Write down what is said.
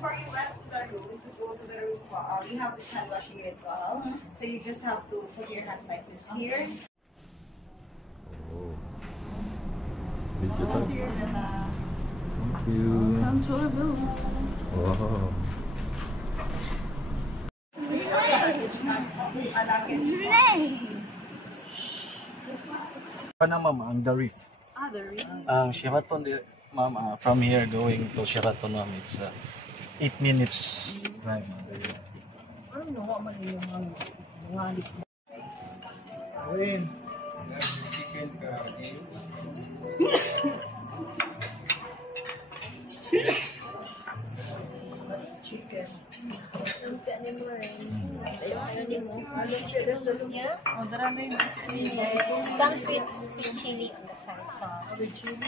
before you went to the room, to go to the room, you have this hand washing ritual. So you just have to put your hands like this here. Oh. Thank you. Once you're done, Thank you. come to our room. Wow. Ma'am, ang the reef. The reef. Sheraton, ma'am, from here going to Sheraton, ma'am, it's 8 minutes drive. Ano man yung mga Win. chicken. It comes with sweet chili on the side. So with chili.